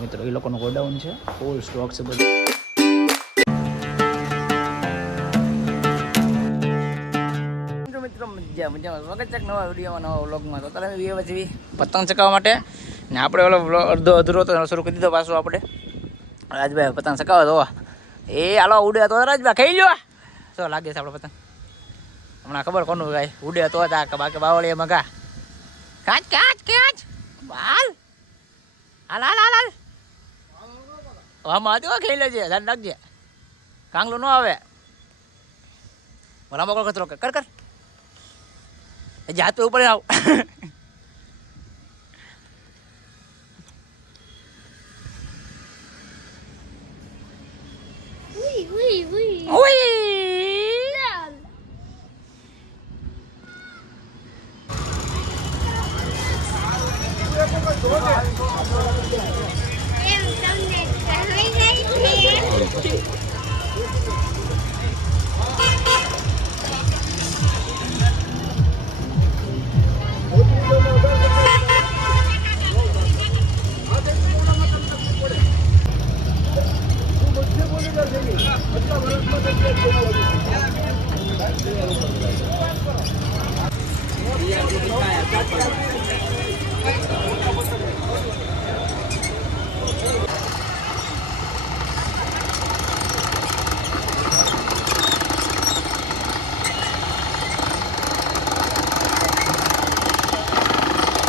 મિત્રો એ લોકોનું ગોડાઉન છે, ફૂલ સ્ટોક છે બધું. મિત્રો મજામાં સ્વાગત છે નવા વિડીયોમાં, નવા વ્લોગમાં. તો તમે વિડીયો પછી પતંગ ચકાવવા માટે ને આપણે ઓલો અડધો અધૂરો તો શરૂ કરી દીધો પાછો આપણે. રાજભાઈ પતંગ ચકાવો તો એ હાલો ઉડે તો રાજભાઈ ખાઈ લ્યો. શું લાગે છે આપણે પતંગ હમણાં ખબર કોનું ભાઈ ઉડે તો હતા બાકી બાવળીયામાં ઘા કાચ કાચ કાચ હાલ હાલ હાલ હાલ હાલ આમાં હતું ખાઈ લેજે, ધ્યાન રાખજે કાંગલું ન આવે. લાંબો કોલ કચરો કર કર હજી હાથ ઉપર આવ.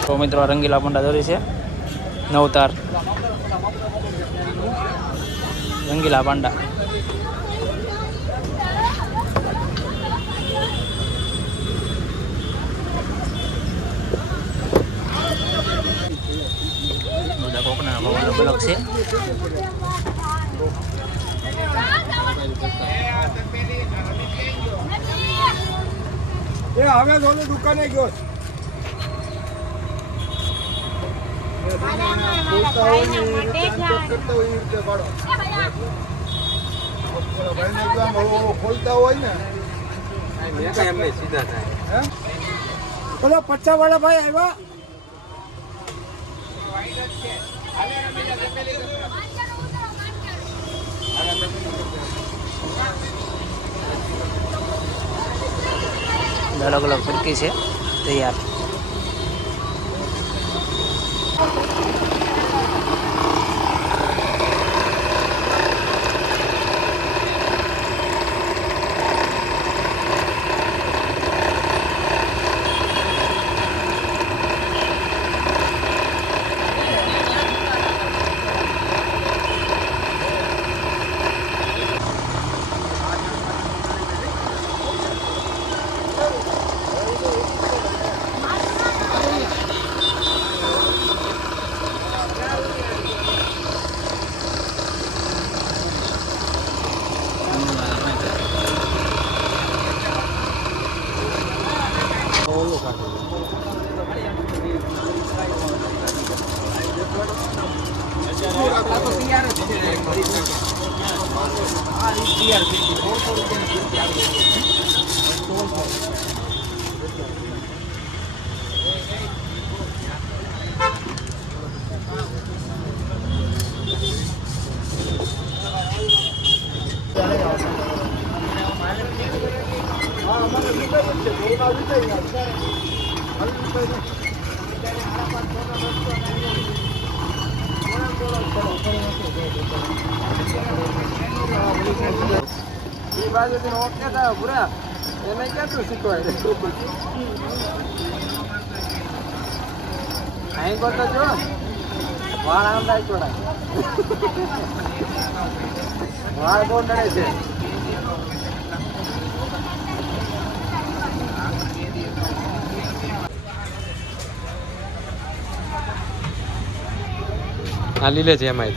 તો મિત્રો રંગીલા પાંડા દોરી છે, નવતાર રંગીલા પાંડા. બધા કોકના અલગ અલગ છે. હવે ઓલી દુકાને ગયો ખોલતા હોય ને સીધા થાય. પેલા 50 વાળા ભાઈ આવ્યા. અલગ અલગ ફિરકી છે તૈયાર. વાળ બહુ નડે છે. હા લીલે છે એમાં.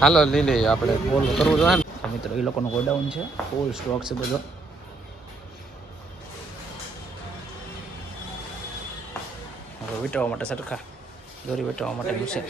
હાલો લીલે આપણે બોલ કરવું જોઈએ. મિત્રો એ લોકોનું ગોડાઉન છે, ફૂલ સ્ટોક છે બધો. વીંટવા માટે સરખા દોરી વીંટવા માટેનું છે.